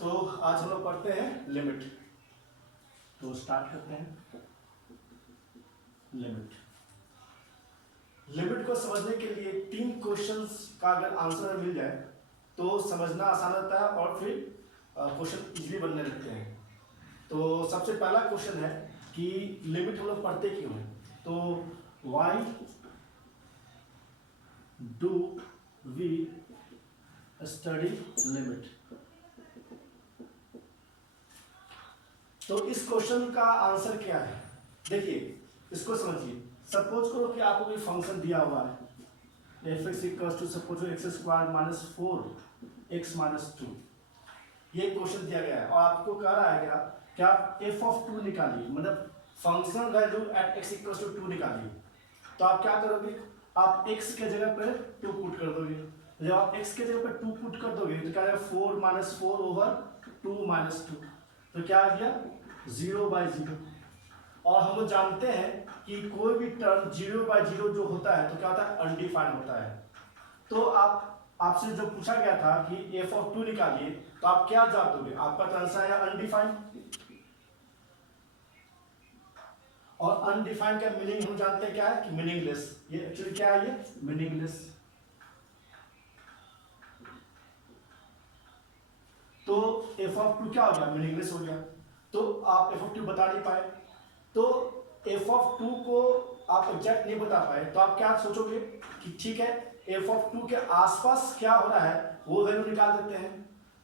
तो आज हम लोग पढ़ते हैं लिमिट। तो स्टार्ट करते हैं। लिमिट लिमिट को समझने के लिए 3 क्वेश्चंस का अगर आंसर मिल जाए तो समझना आसान होता है और फिर क्वेश्चन इजीली बनने लगते हैं। तो सबसे पहला क्वेश्चन है कि लिमिट हम लोग पढ़ते क्यों हैं। तो why do we study limit. तो इस क्वेश्चन का आंसर क्या है, देखिए इसको समझिए। सपोज करो कि आपको कोई फंक्शन दिया हुआ है F X equal to suppose X square minus 4x minus 2। ये क्वेश्चन दिया गया है और आपको कह रहा है कि आप एफ ऑफ 2 निकालिए, मतलब function value at X equal to 2 निकालिए। तो आप क्या करोगे, आप x के जगह पर 2 पुट कर दोगे। जब आप x के जगह पर 2 पुट कर दोगे तो क्या आएगा 4 माइनस 4 ओवर 2 माइनस 2। तो क्या आ गया 0/0। और हम लोग जानते हैं कि कोई भी टर्म 0/0 जो होता है तो क्या होता है अनडिफाइंड होता है। तो आपसे जो पूछा गया था कि एफ ऑफ 2 निकालिए तो आप क्या जवाब दोगे, आपका तो आंसर है अनडिफाइंड। और अनडिफाइंड का मीनिंग हम जानते हैं क्या है कि मीनिंगलेस। ये एक्चुअली क्या है, ये मीनिंगलेस। तो एफ ऑफ 2 क्या हो गया, मीनिंगलेस हो गया। तो आप एफ ऑफ 2 बता नहीं पाए, तो एफ ऑफ 2 को आप एग्जैक्ट नहीं बता पाए तो आप क्या सोचोगे कि ठीक है एफ ऑफ 2 के आसपास क्या हो रहा है वो वैल्यू निकाल देते हैं।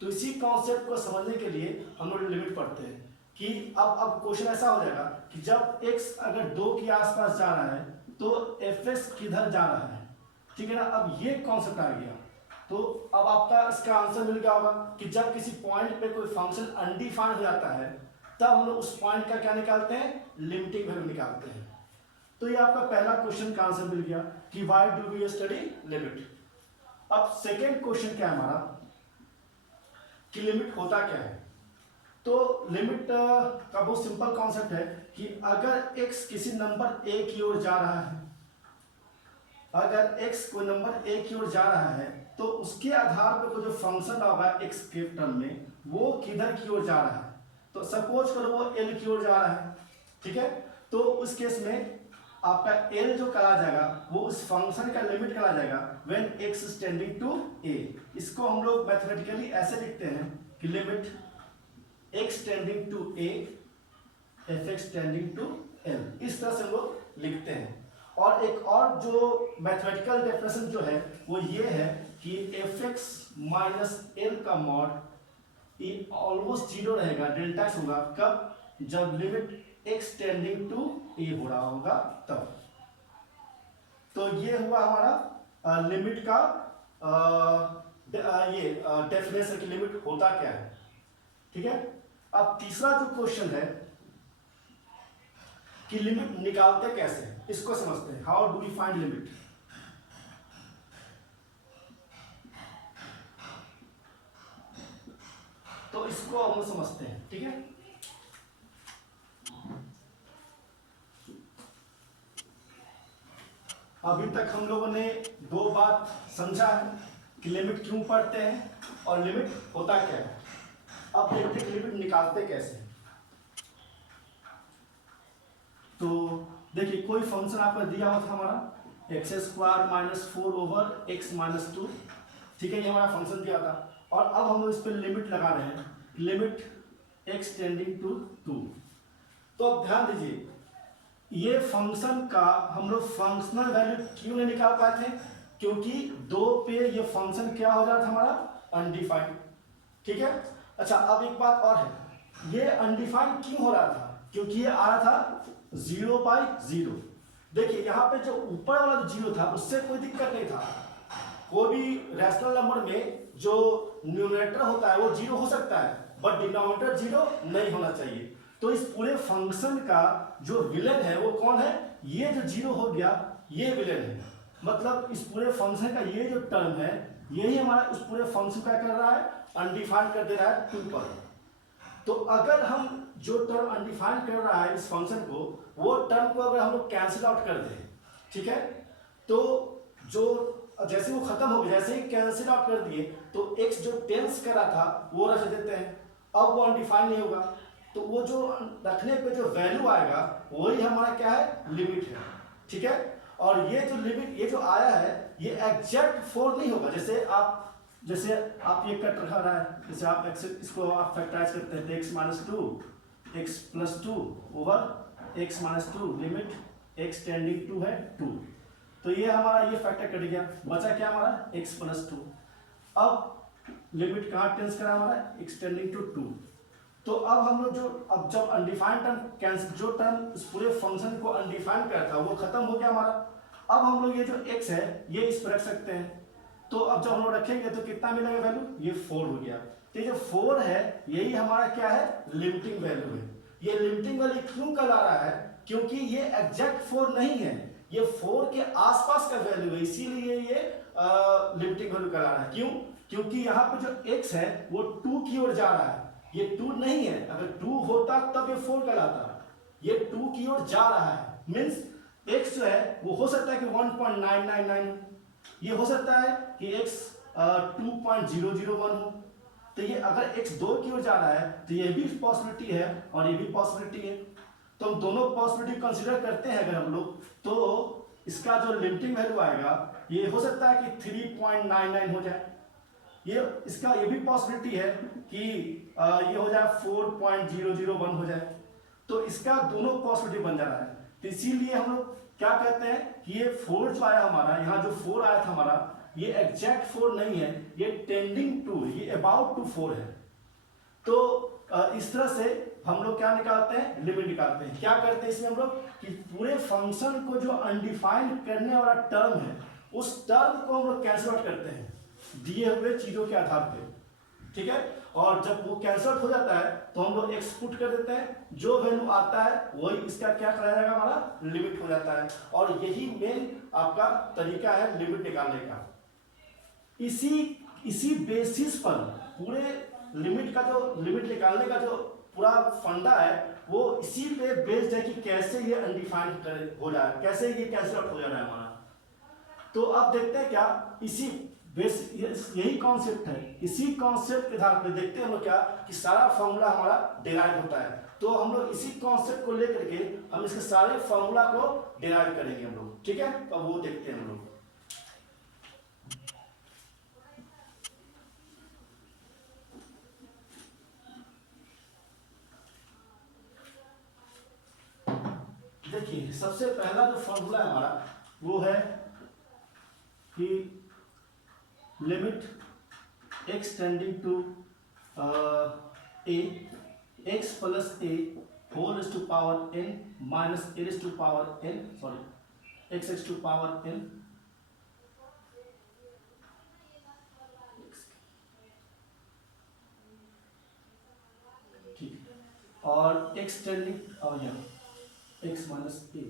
तो इसी कॉन्सेप्ट को समझने के लिए हम लोग लिमिट पढ़ते हैं कि अब क्वेश्चन ऐसा हो जाएगा कि जब x अगर 2 के आसपास जा रहा है तो एफ एक्स किधर जा रहा है, ठीक है ना। अब ये कॉन्सेप्ट आ गया तो अब आपका इसका आंसर मिल गया होगा कि जब किसी पॉइंट पे कोई फंक्शन अनडिफाइंड हो जाता है तब हम लोग उस पॉइंट का क्या निकालते हैं, लिमिटिंग वैल्यू निकालते हैं। तो ये आपका पहला क्वेश्चन का आंसर मिल गया कि why do we study limit. अब सेकेंड क्वेश्चन क्या है हमारा कि लिमिट होता क्या है। तो लिमिट का बहुत सिंपल कॉन्सेप्ट है कि अगर x किसी नंबर a की ओर जा रहा है, अगर x कोई नंबर a की ओर जा रहा है तो उसके आधार पर कोई जो फंक्शन होगा x के टर्म में वो किधर की ओर जा रहा है। तो सपोज करो वो l की ओर जा रहा है, ठीक है। तो उस केस में आपका l जो कहा जाएगा वो उस फंक्शन का लिमिट कहा जाएगा when x tending to a। इसको हम लोग मैथमेटिकली ऐसे लिखते हैं कि limit x tending to a F X tending to l, इस तरह से हम लोग लिखते हैं। और एक और जो मैथमेटिकल डेफिनेशन जो है वो ये है कि एफ एक्स माइनस एल का मॉड ये ऑलमोस्ट 0 रहेगा, डेल्टा एक्स होगा कब, जब limit x tending to a हो रहा होगा तब। तो ये हुआ हमारा लिमिट का ये डेफिनेशन की लिमिट होता क्या है, ठीक है। अब तीसरा जो क्वेश्चन है कि लिमिट निकालते कैसे, इसको समझते हैं। How do we find limit. तो इसको हम समझते हैं, ठीक है। अभी तक हम लोगों ने 2 बात समझा है कि लिमिट क्यों पढ़ते हैं और लिमिट होता क्या है। अब देखते हैं लिमिट निकालते कैसे। तो देखिए कोई फंक्शन आपको दिया हुआ था हमारा x square minus 4 over X minus 2, ठीक है। ये हमारा फंक्शन दिया था और अब हम लोग इस पर लिमिट लगा रहे हैं, लिमिट एक्स टेंडिंग टू 2। तो अब ध्यान दीजिए ये फंक्शन का हम लोग फंक्शनल वैल्यू क्यों नहीं निकाल पाए थे, क्योंकि 2 पे ये फंक्शन क्या हो रहा था हमारा अनडिफाइंड, ठीक है। अच्छा अब एक बात और है, ये अनडिफाइंड क्यों हो रहा था, क्योंकि ये आ रहा था 0/0। देखिए यहाँ पे जो ऊपर वाला जो 0 था उससे कोई दिक्कत नहीं था। कोई भी रैशनल नंबर में जो न्यूमरेटर होता है वो 0 हो सकता है बट डिनोमिनेटर 0 नहीं होना चाहिए। तो इस पूरे फंक्शन का जो विलेन है वो कौन है, ये जो 0 हो गया ये विलेन है। मतलब इस पूरे फंक्शन का ये जो टर्म है यही हमारा उस पूरे फंक्शन का कर रहा है, अनडिफाइंड कर दे रहा है 2 पर। तो अगर हम जो टर्म अनडिफाइंड कर रहा है इस फंक्शन को, वो टर्म को अगर हम लोग कैंसिल आउट कर दें, ठीक है, तो जो जैसे वो खत्म हो गया, जैसे ही कैंसिल आउट कर दिए तो x जो टेंस कर रहा था वो रख देते हैं। अब वो अनडिफाइंड नहीं होगा, तो वो जो रखने पे जो वैल्यू आएगा वही हमारा क्या है, लिमिट है। ठीक है, और ये जो लिमिट ये जो आया है ये एग्जैक्ट 4 नहीं होगा। जैसे आप ये कट रहा है, जैसे आप इसको आप फैक्टराइज करते हैं, X minus two X plus two over X minus two limit X tending to है 2, तो ये हमारा ये फैक्टर कट गया, बचा क्या हमारा एक्स प्लस टू। अब लिमिट कहाँ टेंस करा हमारा, एक्स टेंडिंग टू 2। तो अब हम लोग अब जब अनडिफाइंड टर्म कैंसिल, जो टर्म इस पूरे फंक्शन को अनडिफाइंड करता है वो खत्म हो गया हमारा। अब हम लोग ये जो x है ये इस पर रख सकते हैं, तो अब जब हम लोग रखेंगे तो कितना मिलेगा वैल्यू, ये 4 हो गया। तो ये जो 4 है यही हमारा क्या है, लिमिटिंग वैल्यू है। ये लिमिटिंग वैल्यू क्यों कहला रहा है, क्योंकि ये एग्जैक्ट 4 नहीं है, ये 4 के आसपास का वैल्यू है, इसीलिए ये लिमिटिंग वैल्यू कहला रहा है। क्यों, क्योंकि यहाँ पे जो x है वो 2 की ओर जा रहा है, ये 2 नहीं है। अगर 2 होता तब ये 4 कहलाता, ये 2 की ओर जा रहा है, मीन्स x जो है वो हो सकता है कि 1.999, ये हो सकता है कि x 2.001 हो। तो ये अगर x 2 की ओर जा रहा है तो ये भी पॉसिबिलिटी है और ये भी पॉसिबिलिटी है, तो हम दोनों पॉसिबिलिटी कंसीडर करते हैं अगर हम लोग, तो इसका जो लिमिटिंग वैल्यू आएगा ये हो सकता है कि 3.99 हो जाए, इसका ये भी पॉसिबिलिटी है कि ये हो जाए 4.001 हो जाए, तो इसका दोनों पॉसिबिलिटी बन जा रहा है। तो इसीलिए हम लोग क्या कहते हैं कि ये 4 जो आया हमारा, यहाँ जो 4 आया था हमारा, ये एग्जैक्ट 4 नहीं है, ये टेंडिंग टू, ये अबाउट टू 4 है। तो इस तरह से हम लोग क्या निकालते हैं, लिमिट निकालते हैं। क्या करते हैं इसमें हम लोग कि पूरे फंक्शन को जो अनडिफाइंड करने वाला टर्म है उस टर्म को हम लोग कैंसिल आउट करते हैं दिए हुए चीजों के आधार पे। ठीक है, और जब वो कैंसिल आउट हो जाता है तो हम लोग एक्स पुट कर देते हैं, जो वैल्यू आता है वही इसका क्या करा जाएगा, हमारा लिमिट हो जाता है। और यही मेन आपका तरीका है लिमिट निकालने का। इसी बेसिस पर पूरे लिमिट का जो लिमिट निकालने का जो पूरा फंडा है वो इसी पे बेस्ड है कि कैसे ये अनडिफाइंड हो जाए, कैसे ये कैंसिल आउट हो जा रहा है हमारा। तो अब देखते हैं क्या इसी यही कॉन्सेप्ट है, इसी कॉन्सेप्ट के आधार पर देखते हैं हम लोग क्या कि सारा फॉर्मूला हमारा डिराइव होता है। तो हम लोग इसी कॉन्सेप्ट को लेकर के हम इसके सारे फॉर्मूला को डिराइव करेंगे हम लोग। ठीक है, तो वो देखते हैं हम लोग। देखिए सबसे पहला जो फॉर्मूला है हमारा वो है कि limit x tending to a x plus a whole is to power n minus a is to power n, sorry x is to power n ठीक, और x टेंडिंग और यहाँ x माइनस a,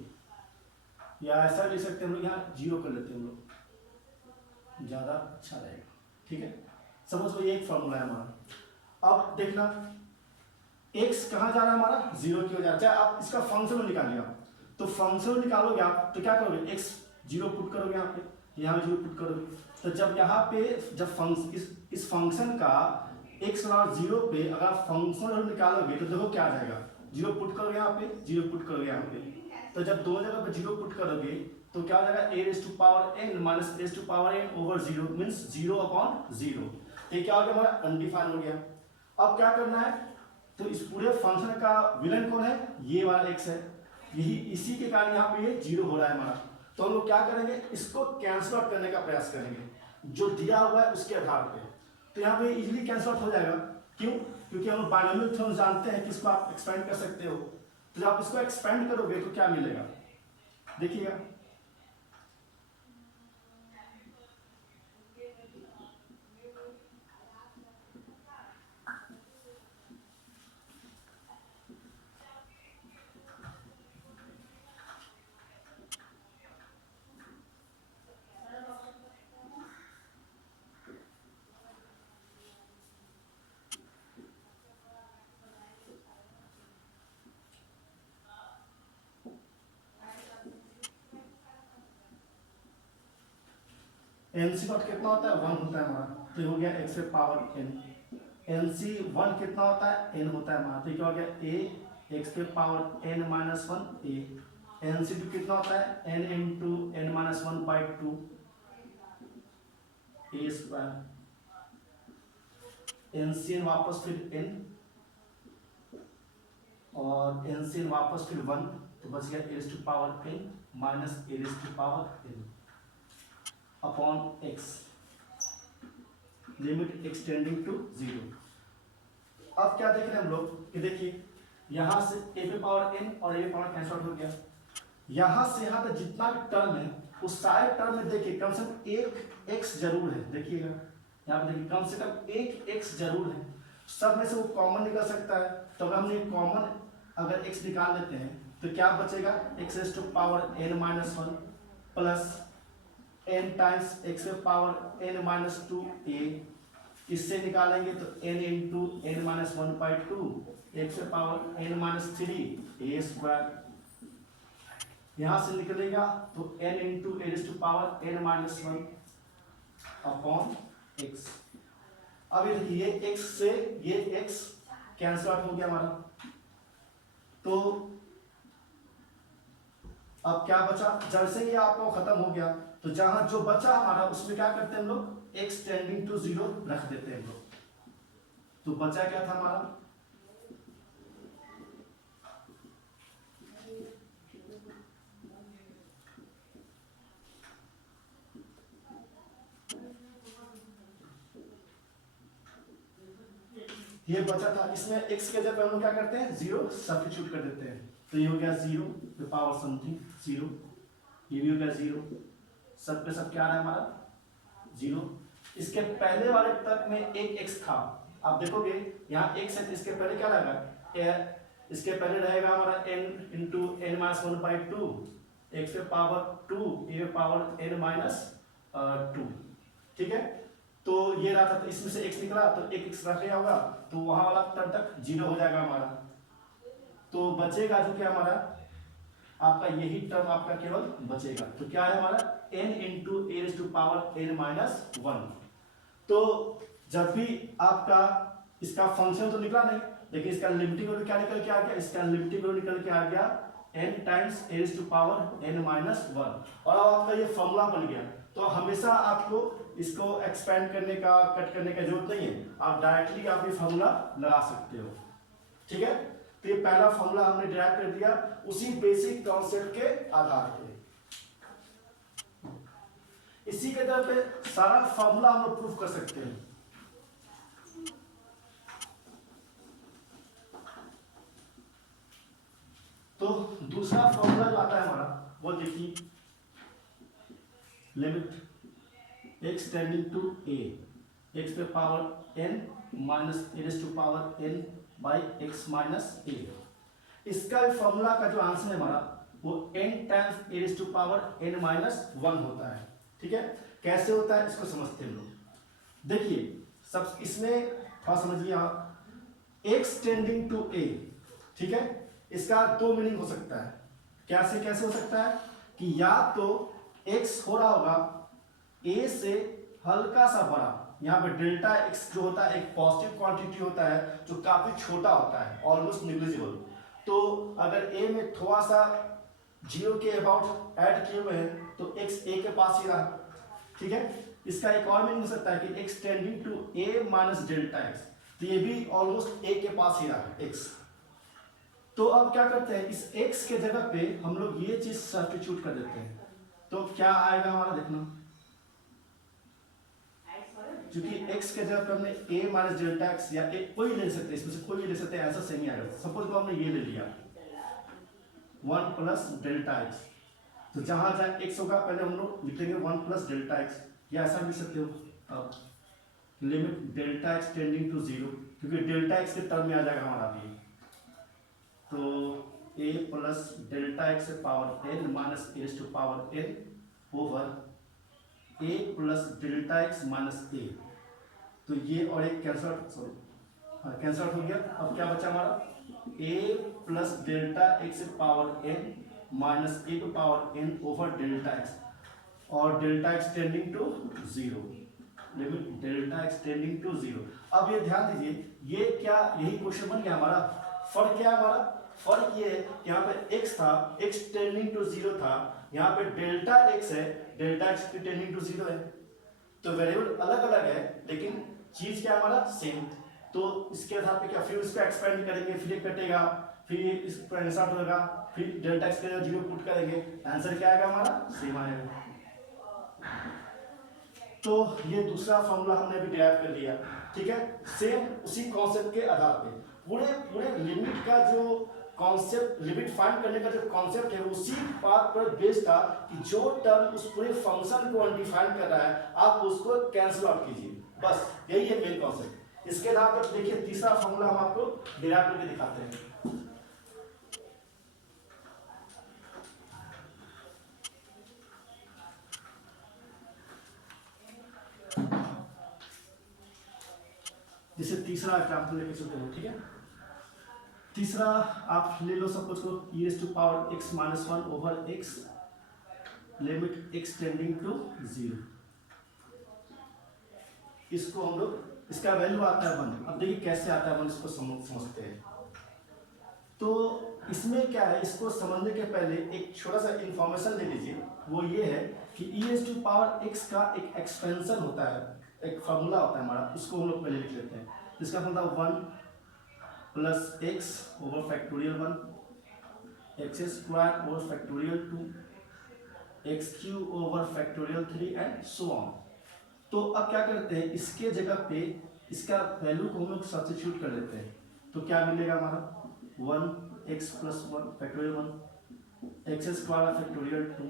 या ऐसा लिख सकते हैं हम लोग, यहाँ जीरो कर लेते हैं हम लोग, ज़्यादा अच्छा रहेगा। ठीक है, समझ लो ये एक फॉर्मूला है हमारा। अब देखना x कहाँ जा रहा है हमारा, जीरो की ओर जा रहा है। चाहे आप इसका फंक्शन निकालिए, तो फंक्शन निकालोगे आप तो क्या करोगे, x जीरो पुट करोगे यहाँ पे, यहाँ जीरो पुट करोगे। तो जब यहाँ पे जब इस फंक्शन का x बराबर जीरो पे अगर आप फंक्शन निकालोगे तो देखो क्या आ जाएगा, जीरो पुट करोगे यहाँ पे, जीरो पुट करोगे यहाँ पे। तो जब दोनों जगह पे जीरो पुट करोगे तो क्या हो जाएगा, a raise to power n minus a raise to power n over zero, means zero upon zero. ये क्या हो गया हमारा, अनडिफाइंड हो गया। अब क्या करना है, तो इस पूरे फंक्शन का विलन कौन है, ये वाला x है, यही इसी के कारण यहाँ पे ये जीरो हो रहा है हमारा। तो हम लोग क्या करेंगे, इसको कैंसिल आउट करने का प्रयास करेंगे जो दिया हुआ है उसके आधार पे। तो यहाँ पे इजीली कैंसिल आउट हो जाएगा। क्यों, क्योंकि हम बायनोमियल थ्योरम जानते हैं कि इसको आप एक्सपेंड कर सकते हो। तो जब आप इसको एक्सपेंड करोगे तो क्या मिलेगा, देखिएगा एन सी नॉट कितना होता है, 1 होता है हमारा, तो हो गया x से power n। N C one कितना होता है, एन होता है हमारा, तो क्या हो गया ए एक्स के power N minus one A. N C two कितना होता है, N into N minus one by two A square. N C N वापस फिर एन, और एन सी एन वापस फिर वन, तो बच गया A to power N minus A to power N upon X, limit extending to zero. अब क्या देख रहे हैं हम लोग कि देखिए यहां से ए पे पावर एन और ए पावर कैंसिल हो गया, यहां से यहां तक जितना भी टर्म है उस सारे टर्म में देखिए कम से कम एक एक्स जरूर है। देखिएगा यहाँ पे देखिए कम से कम एक एक्स जरूर है, सब में से वो कॉमन निकल सकता है। तो अगर हमने कॉमन अगर एक्स निकाल लेते हैं तो क्या बचेगा, X raise to power N minus one plus N times X पे power N minus two A. इससे निकालेंगे तो N into N minus one by two X पे power N minus three A square. यहां से निकलेगा तो N into A to power N minus one upon X. अब ये एक्स से ये एक्स कैंसिल आउट हो गया हमारा, तो अब क्या बचा, जब से ये आपको खत्म हो गया तो जहां जो बचा हमारा उसमें क्या करते हैं हम लोग, एक्स टेंडिंग टू जीरो रख देते हैं हम लोग। तो बचा क्या था हमारा, ये बचा था, इसमें एक्स के जगह हम लोग क्या करते हैं जीरो सब्स्टिट्यूट कर देते हैं। तो ये हो गया zero the power something zero, ये भी हो गया जीरो, सब पे सब क्या आ रहा है हमारा जीरो। इसके पहले वाले तक में एक एक्स था, आप देखोगे यहाँ एक्स है, इसके पहले क्या रहेगा, इसके पहले रहेगा हमारा n into N minus one by two X पे power two A power N minus two, ठीक है। तो ये रहा था, तो इसमें से x निकला तो एक x रख लिया होगा, तो वहां वाला टर्म तक जीरो हो जाएगा हमारा। तो बचेगा जो क्या हमारा आपका यही टर्म आपका केवल बचेगा, तो क्या है हमारा n into A to power N minus one. तो जब भी आपका इसका फंक्शन तो निकला नहीं, लेकिन इसका लिमिटिंग वैल्यू क्या निकल के आ गया, इसका लिमिटिंग वैल्यू निकल के आ गया n times A to power n minus one. और अब आपका ये फॉर्मूला बन गया, तो हमेशा आपको इसको एक्सपेंड करने का कट करने का जरूरत नहीं है, आप डायरेक्टली आप ये फॉर्मूला लगा सकते हो, ठीक है। तो ये पहला फॉर्मूला हमने ड्राइव कर दिया उसी बेसिक कॉन्सेप्ट के आधार पे। इसी के आधार पे सारा फॉर्मूला हम लोग प्रूफ कर सकते हैं। तो दूसरा फॉर्मूला जो आता है हमारा वो देखिए, limit x tending to a x पे power n minus A to power n by x minus a। इसका फॉर्मूला का जो आंसर है हमारा वो n times A to power n minus one होता है, ठीक है। कैसे होता है इसको समझते हैं लोग। देखिए सब इसमें थोड़ा समझिए आप, x टेंडिंग टू a, ठीक है। इसका दो मीनिंग हो सकता है, कैसे हो सकता है कि या तो x हो रहा होगा a से हल्का सा बड़ा, यहाँ पे डेल्टा x जो होता है एक पॉजिटिव क्वांटिटी होता है जो काफी छोटा होता है, ऑलमोस्ट निग्लिजिबल। तो अगर a में थोड़ा सा जीरो के अबाउट ऐड किए हुए हैं तो x a के पास ही रहा, ठीक है। इसका एक और मीनिंग हो सकता है कि x tending to a minus delta x, तो ये भी ऑलमोस्ट a के पास ही रहा x। तो अब क्या करते हैं, इस x के जगह पे हम लोग ये चीज सब्स्टिट्यूट कर देते हैं, तो क्या आएगा हमारा देखना, क्योंकि x के जगह पे हमने a माइनस डेल्टा एक्स या a कोई ले सकते हैं, इसमें से कोई भी ले सकते हैं, ऐसा सेम आएगा। सपोज को हमने ये ले लिया वन प्लस डेल्टा एक्स, तो जहां जहां x होगा पहले हम लोग लिखेंगे वन प्लस डेल्टा एक्स, या ऐसा भी सकते हो अब limit delta X tending to zero, क्योंकि डेल्टा एक्स के टर्म में आ जाएगा हमारा भी, तो a plus delta X power n minus A to power n over a plus delta X minus a। तो ये और एक कैंसल कैंसल हो गया। अब क्या बचा हमारा a plus delta X power n minus a power n over delta X, और delta X tending to zero, limit delta X tending to zero. अब ये ध्यान दीजिए, ये क्या यही क्वेश्चन बन गया हमारा। फर्क क्या है हमारा, फर्क ये है कि यहाँ पे x था, x टेंडिंग टू जीरो था, यहाँ पे डेल्टा x है, delta x tending to zero है। तो वेरिएबल अलग अलग है लेकिन चीज क्या हमारा सेम। तो इसके आधार पे क्या, फिर इसको एक्सपेंड करेंगे, फिर ये कटेगा, फिर इस पर आंसर होगा, फिर डेल्टा एक्स के जगह जीरो पुट करेंगे, आंसर क्या आएगा हमारा, सेम आएगा। तो ये दूसरा फॉर्मूला हमने अभी डिराइव कर लिया, ठीक है। सेम उसी कॉन्सेप्ट के आधार पे पूरे पूरे लिमिट का जो कॉन्सेप्ट, लिमिट फाइंड करने का जो कॉन्सेप्ट है उसी बात पर बेस्ड था कि जो टर्म उस पूरे फंक्शन को अनडिफाइन कर रहा है आप उसको कैंसिल आउट कीजिए, बस यही है मेन कॉन्सेप्ट। इसके आधार पर देखिए तीसरा फॉर्मूला हम आपको डिराइव करके दिखाते हैं। जैसे तीसरा एग्जाम्पल लेके चलते हैं, ठीक है। तीसरा आप ले लो, सपोज को e to power x minus one over x limit x tending to zero. इसको हम लोग, इसका वैल्यू आता है 1। अब देखिए कैसे आता है 1, इसको समझते हैं। तो इसमें क्या है, इसको समझने के पहले एक छोटा सा इंफॉर्मेशन ले लीजिए, वो ये है कि e टू पावर x का एक एक्सपेंशन होता है, एक फॉर्मूला होता है हमारा, उसको हम लोग पहले लिख लेते हैं। जिसका मतलब 1 plus X over factorial 1, X square over factorial 2, X cube over factorial 3 and so on. तो अब क्या करते हैं, इसके जगह पे इसका वैल्यू को हम लोग सब्स्टिट्यूट कर लेते हैं। तो क्या मिलेगा हमारा 1 X plus 1 factorial 1, X square factorial 2,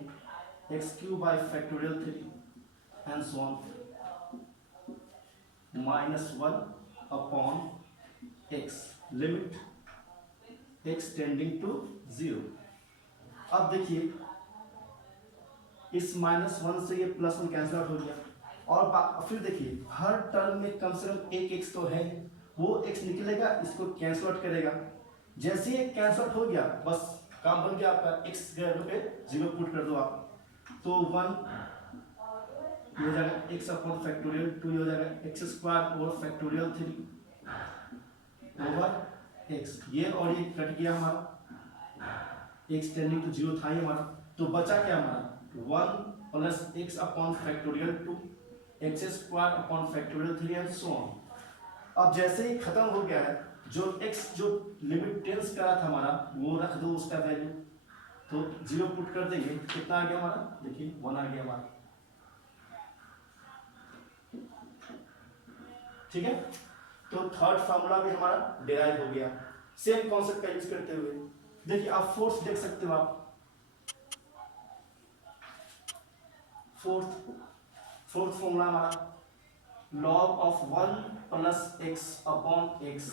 X cube by factorial 3 and so on, minus 1 upon X limit x tending to zero. अब देखिए इस -1 से ये +1 कैंसिल आउट हो गया, और फिर देखिए हर टर्म में कम से कम एक x तो है, वो x निकलेगा, इसको कैंसिल आउट करेगा। जैसे ही कैंसिल आउट हो गया बस काम बन गया आपका, x के वैल्यू पे जीरो पुट कर दो आप, तो 1 ये हो जाएगा x अपॉन फैक्टोरियल 2, ये हो जाएगा x square over factorial 3 over x, ये और ये कट गया हमारा, x टेंडिंग टू जीरो था ही हमारा। तो बचा क्या हमारा 1 plus x upon factorial 2, x square upon factorial 3 and so on. अब जैसे ही खत्म हो गया है, जो x जो लिमिट टेंस करा था हमारा वो रख दो उसका वैल्यू, तो जीरो पुट कर देंगे, कितना आ गया हमारा, देखिए 1 आ गया हमारा, ठीक है। तो थर्ड फार्मूला भी हमारा डिराइव हो गया सेम कॉन्सेप्ट का यूज करते हुए। देखिए आप फोर्थ देख सकते हो, आप फोर्थ फॉर्मूला हमारा log of 1 plus X upon X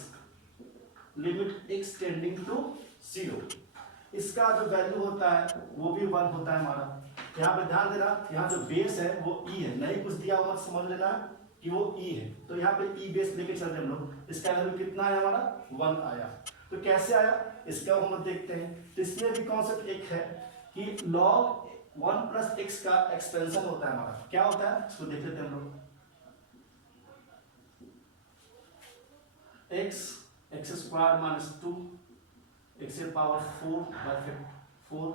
limit x tending to zero. इसका जो वैल्यू होता है वो भी 1 होता है हमारा। यहाँ पे ध्यान देना, यहाँ जो बेस है वो e है, नहीं कुछ दिया हुआ समझ लेना कि वो e है, तो यहाँ पे e बेस लेके चल रहे हम लोग। इसका वैल्यू कितना आया हमारा 1 आया। तो कैसे आया इसका हम लोग देखते हैं। तो इसमें भी कॉन्सेप्ट एक है कि log 1 प्लस एक्स का एक्सपेंशन होता है हमारा, क्या होता है इसको देख लेते हैं हम लोग। X square minus 2 x power 4 by 4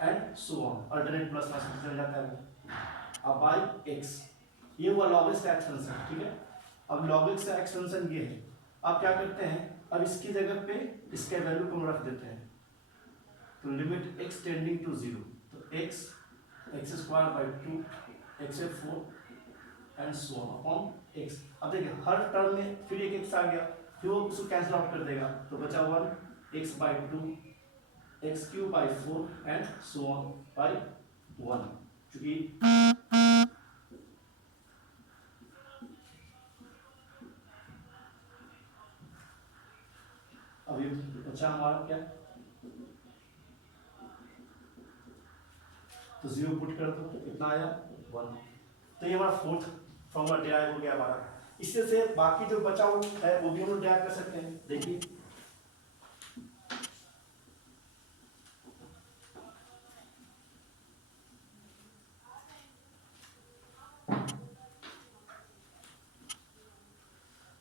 and so on, alternate plus minus चल जाता है अब बाई एक्स, ये हुआ log x का एक्सपेंशन, ठीक है। अब log x का एक्सपेंशन ये है। अब क्या करते हैं, अब इसकी जगह पे इसके वैल्यू को रख देते हैं, तो limit x tending to zero, तो X square by 2 X 4 and so on upon X. अब देखिए हर टर्म में फिर एक एक्स आ गया, फिर वो उसको कैंसिल आउट कर देगा, तो बचा 1 x by 2 X cube by 4 and so on by 1। चूंकि अभी बचा हमारा क्या, तो जीरो पुट कर दो, कितना आया 1। तो ये हमारा फोर्थ फॉर्मूला डिराइव हो गया हमारा। इससे से बाकी जो बचा है वो भी हम लोग डिराइव कर सकते हैं। देखिए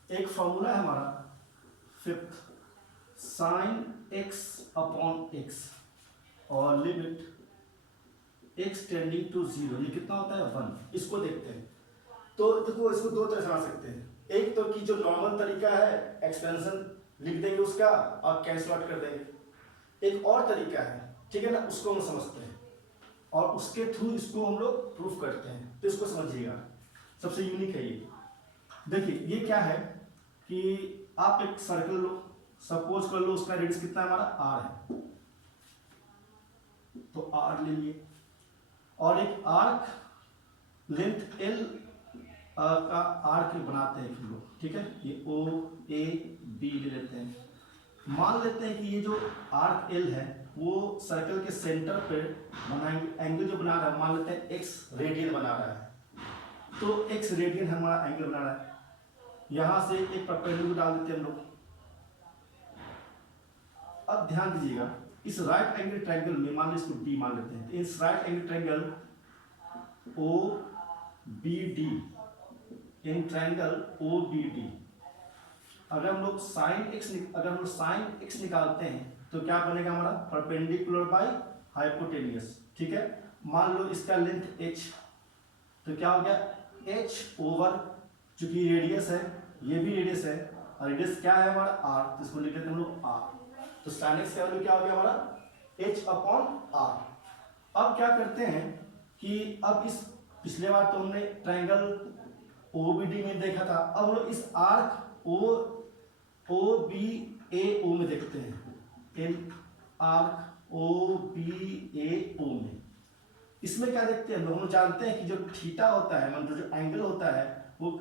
एक फॉर्मूला है हमारा fifth, sine X upon X और limit X tending to zero, ये कितना होता है 1। इसको देखते हैं। तो देखो इसको दो तरह से बना सकते हैं। एक तो कि जो नॉर्मल तरीका है एक्सपेंशन लिख देंगे उसका और कैंसिल आउट कर देंगे। एक और तरीका है, ठीक है ना, उसको हम समझते हैं और उसके थ्रू इसको हम लोग प्रूफ करते हैं। तो इसको समझिएगा, सबसे यूनिक है ये। देखिए ये क्या है कि आप एक सर्कल लो, सपोज कर लो उसका रेडियस कितना है हमारा आर है, तो आर लेंगे और एक आर्क लेंथ एल का आर्क बनाते हैं हम लोग, ठीक है। ये ओ ए बी ले लेते हैं। मान लेते हैं कि ये जो आर्क एल है वो सर्कल के सेंटर पे बनाएंगे, एंगल जो बना रहा है मान लेते हैं एक्स रेडियन बना रहा है, तो एक्स रेडियन हमारा एंगल बना रहा है। यहां से एक परपेंडिकुलर डाल देते हैं हम लोग। अब ध्यान दीजिएगा, इस राइट एंगल ट्रायंगल में मान लीजिए इसको डी मान लेते हैं, तो इस right angle triangle O B D, in triangle O B D अगर हम लोग साइन एक्स निकालते हैं तो क्या बनेगा हमारा परपेंडिकुलर बाय हाइपोटेनियस, ठीक है। मान लो इसका लेंथ h, तो क्या हो गया h ओवर, चूंकि रेडियस है ये भी रेडियस है और रेडियस क्या है हमारा r, तो इसको लिख लेते हैं हम लोग r। तो साइन एक्स का वैल्यू क्या हो गया हमारा h अपॉन r। अब क्या करते हैं कि अब इस पिछले बार तो हमने ट्रायंगल OBD में देखा था, अब हम लोग इस आर्क OBAO में देखते हैं, इन आर्क OBAO में। इसमें क्या देखते हैं हम लोग जानते हैं कि जो थीटा होता है मतलब जो एंगल होता है वो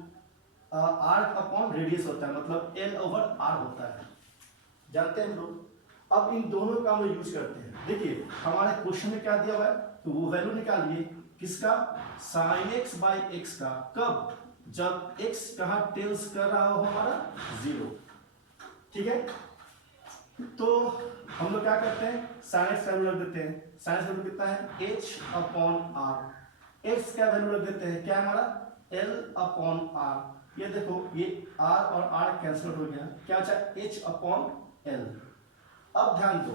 आर्क अपॉन रेडियस होता है, मतलब L ओवर R होता है, जानते हैं हम लोग। अब इन दोनों का हम लोग यूज करते हैं। देखिए हमारे क्वेश्चन में क्या दिया हुआ है, तो वो वैल्यू निकालिए किसका, साइन एक्स बाई एक्स का, कब, जब x कहाँ टेंस कर रहा हो हमारा 0, ठीक है। तो हम लोग क्या करते हैं साइन एक्स का वैल्यू रख देते हैं। साइन एक्स वैल्यू कितना है h अपॉन r, x का वैल्यू रख देते हैं क्या हमारा l अपॉन r। ये देखो ये r और r कैंसिल हो गया, क्या बचा h अपॉन l। अब ध्यान दो,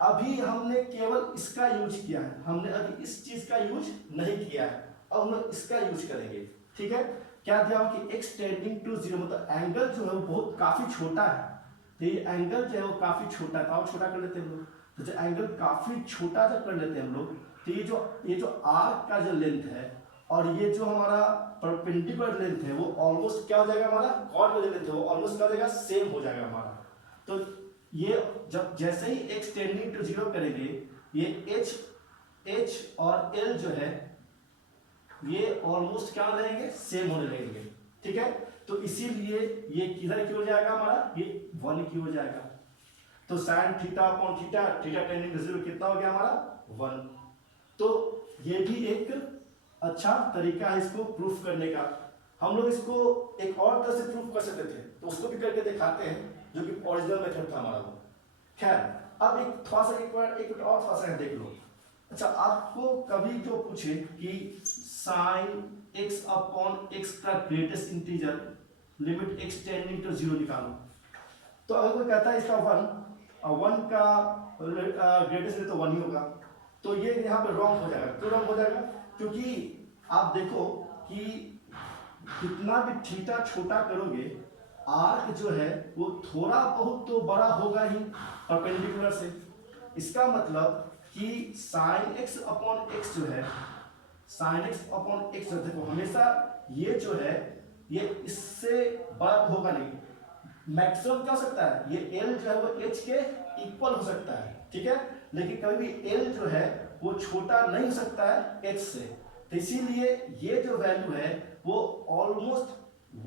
अभी हमने केवल इसका यूज किया है, हमने अभी इस चीज का यूज नहीं किया है, अब हम लोग इसका यूज करेंगे, ठीक है। क्या दिया हुआ कि x टेंडिंग टू 0, मतलब एंगल जो है वो बहुत काफी छोटा है, तो ये एंगल जो है वो काफी छोटा है, तो और छोटा कर लेते हैं हम लोग। तो जो एंगल काफी छोटा जब कर लेते हैं हम लोग, तो ये जो आर्क का जो लेंथ है और ये जो हमारा परपेंडिकुलर लेंथ है वो ऑलमोस्ट क्या हो जाएगा हमारा कॉर्ड का जो लेंथ है वो ऑलमोस्ट क्या हो जाएगा सेम हो जाएगा हमारा। तो ये जब जैसे ही x टेंडिंग टू 0 करेंगे ये h और l जो है ये ऑलमोस्ट क्या हो जाएंगे सेम होने लगेंगे, ठीक है। तो इसीलिए ये किधर की हो जाएगा हमारा ये 1 की हो जाएगा। तो sine theta upon theta, theta tending to 0 कितना हो गया हमारा 1। तो ये भी एक अच्छा तरीका है इसको प्रूफ करने का। हम लोग इसको एक और तरह से प्रूफ कर सकते थे, तो उसको भी करके दिखाते हैं जो कि ओरिजिनल मेथड था हमारा वो। खैर अब एक थोड़ा सा एक और थोड़ा सा देख लो। अच्छा आपको कभी जो पूछे कि साइन x अपॉन x का greatest integer limit x tending to 0 निकालो, तो अगर कोई कहता है इसका 1 का ग्रेटेस्ट तो 1 ही होगा, तो ये यहाँ पे रॉन्ग हो जाएगा। क्यों रॉन्ग हो जाएगा, क्योंकि आप देखो कि कितना भी थीटा छोटा करोगे आर्क जो है वो थोड़ा बहुत तो बड़ा होगा ही परपेंडिकुलर से। इसका मतलब कि साइन एक्स अपॉन एक्स जो है, साइन एक्स अपॉन एक्स देखो हमेशा ये जो है ये इससे बड़ा होगा नहीं। मैक्सिमम क्या हो सकता है ये एल जो है वो एच के इक्वल हो सकता है, ठीक है, लेकिन कभी भी एल जो है वो छोटा नहीं हो सकता है एच से। तो इसीलिए ये जो वैल्यू है वो ऑलमोस्ट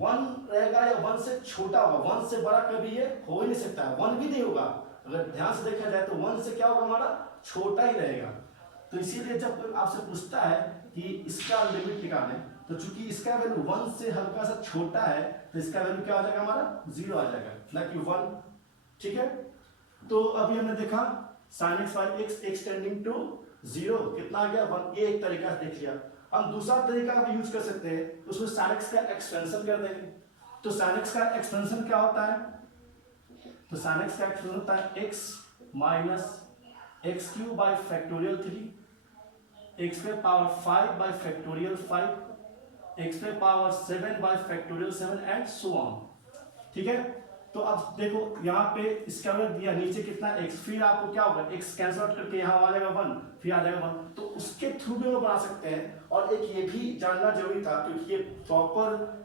1 रहेगा या 1 से छोटा होगा, 1 से बड़ा कभी ये हो ही नहीं सकता है, 1 भी नहीं होगा। अगर ध्यान से देखा जाए तो 1 से क्या होगा हमारा छोटा ही रहेगा। तो इसीलिए जब कोई आपसे पूछता है कि इसका लिमिट निकालें, तो चूंकि इसका वैल्यू 1 से हल्का सा छोटा है तो इसका वैल्यू क्या आ जाएगा हमारा 0 आ जाएगा, ना कि 1, ठीक है। तो अभी हमने देखा sin x by x tending to 0 कितना आ गया 1, ये एक तरीका से देख लिया। हम दूसरा तरीका भी यूज कर सकते हैं, उसमें sin x का एक्सपेंशन कर देंगे। तो sin x का एक्सपेंशन क्या होता है? तो sin x का एक्सपेंशन होता है x minus x Q by factorial 3, x पे पावर 5 बाई फैक्टोरियल 5, एक्स पे power 7 by factorial 7 and so on. ठीक है, तो अब देखो यहाँ पे स्क्वायर दिया, नीचे कितना x, फिर आपको क्या होगा x कैंसिल आउट करके यहाँ आ जाएगा 1, फिर आ जाएगा 1, तो उसके थ्रू भी वो बना सकते हैं। और एक ये भी जानना जरूरी था क्योंकि ये प्रॉपर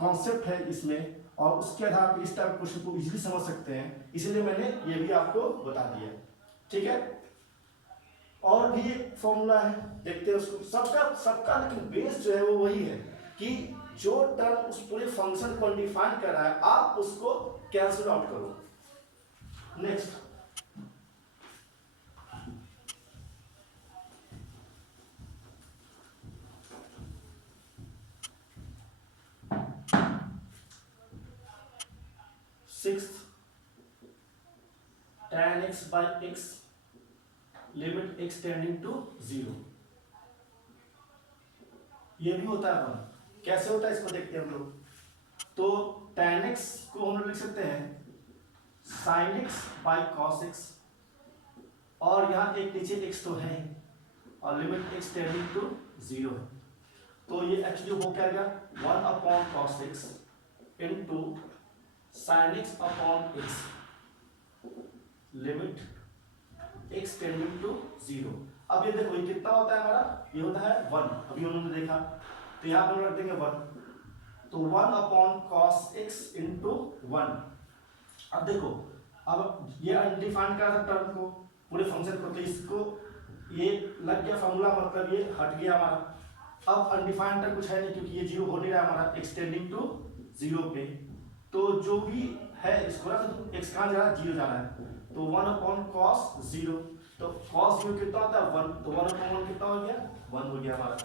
कॉन्सेप्ट है इसमें, और उसके आधार पर इस टाइप क्वेश्चन को इजीली समझ सकते हैं, इसलिए मैंने ये भी आपको बता दिया। ठीक है, और भी एक फॉर्मूला है, देखते हैं उसको। सबका लेकिन बेस जो है वो वही है कि जो टर्म उस पूरे फंक्शन को डिफाइन कर रहा है आप उसको कैंसिल आउट करो। Next, sixth, tan x by x limit x tending to 0। ये भी होता है अपन, कैसे होता है इसको देखते हैं हम लोग। तो tan x को हम लोग लिख सकते हैं sin x by cos x, और यहाँ एक नीचे x तो है और लिमिट x टेंडिंग टू 0 है, तो ये एक्चुअली हो क्या गया 1 upon cos x into sin x upon x limit x tending to 0। अब ये देखो ये कितना होता है हमारा, ये होता है 1, अभी उन्होंने देखा, तो यहाँ पर रख देंगे 1, तो 1 अपॉन cos x इंटू 1। अब देखो, अब ये अनडिफाइंड कर था टर्म को, पूरे फंक्शन को, तो इसको ये लग गया फॉर्मूला, मतलब ये हट गया हमारा। अब अनडिफाइंड टर्म कुछ है नहीं क्योंकि ये 0 हो नहीं रहा हमारा x टेंडिंग टू 0 पे, तो जो भी है इसको ना, तो x कहाँ जा रहा है, 0 जा रहा है, तो 1 अपॉन cos 0, तो cos 0 कितना होता है 1, तो 1 अपॉन 1 कितना हो गया 1 हो गया हमारा।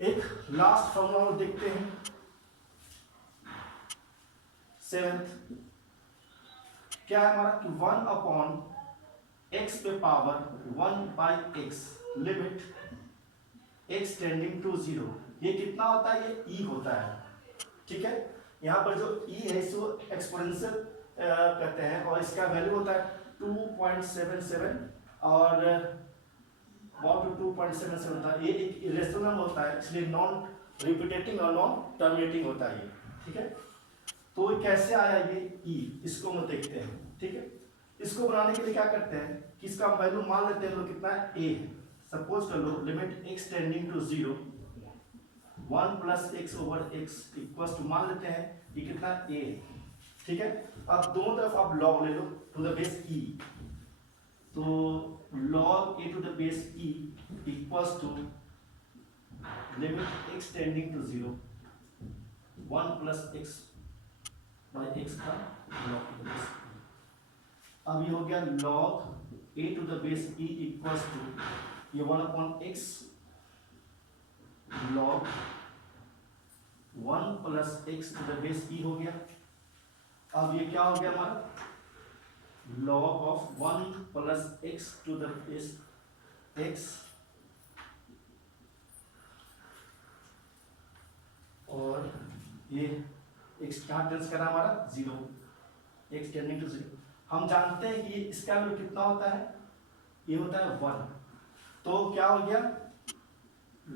एक लास्ट फॉर्मूला हम देखते हैं, सेवेंथ, क्या है हमारा कि 1 अपॉन x पे power 1 by x limit x tending to 0, ये कितना होता है, ये e होता है। ठीक है, यहाँ पर जो e है इसको एक्सपोनेंशियल कहते हैं, और इसका वैल्यू होता है 2.77 और 2.77 होता है, ये एक इरेशनल नंबर होता है, इसलिए नॉन रिपीटेटिंग और नॉन टर्मिनेटिंग होता है ये। ठीक है, तो कैसे आया ये e, इसको हम देखते हैं। ठीक है, इसको बनाने के लिए क्या करते हैं कि इसका वैल्यू मान लेते हैं, तो कितना है a है, सपोज कर लो limit x tending to 0 1 plus X over X equal to, मान लेते हैं ये कितना a है। ठीक है, अब दोनों तरफ आप log ले लो टू द बेस e, तो log a to the base e equals to limit x tending to 0 1 plus X by X का log to the base e। अब ये हो गया log a to the base e equals to ये 1 upon X log 1 plus X to the base e हो गया। अब ये क्या हो गया हमारा log of 1 plus X to the base x, और ये x कहाँ टेंस करा हमारा 0, x टेंडिंग टू 0। हम जानते हैं कि इसका वैल्यू कितना होता है, ये होता है 1, तो क्या हो गया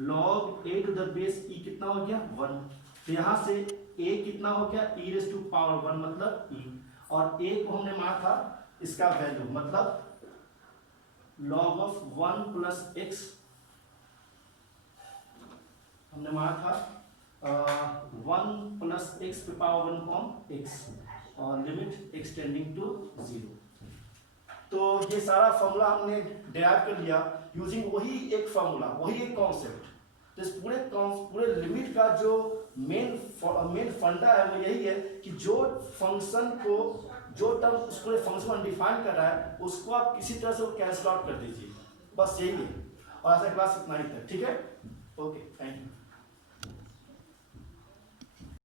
log a to the base e कितना हो गया 1, तो यहाँ से a कितना हो गया e रेज़ टू पावर 1 मतलब e, और a को हमने माना था इसका वैल्यू मतलब log ऑफ 1 प्लस एक्स हमने माना था 1 प्लस एक्स पे पावर 1 अपॉन एक्स, और लिमिट एक्स टेंडिंग टू 0। तो ये सारा फॉर्मूला हमने डिराइव कर लिया यूजिंग वही एक फॉर्मूला, वही एक कॉन्सेप्ट। तो इस पूरे लिमिट का जो मेन फंडा है वो यही है कि जो फंक्शन को, जो टर्म उस पूरे फंक्शन को डिफाइन कर रहा है उसको आप किसी तरह से कैंसिल आउट कर दीजिए, बस यही है। और ऐसा क्लास इतना ही था। ठीक है, ओके, थैंक यू।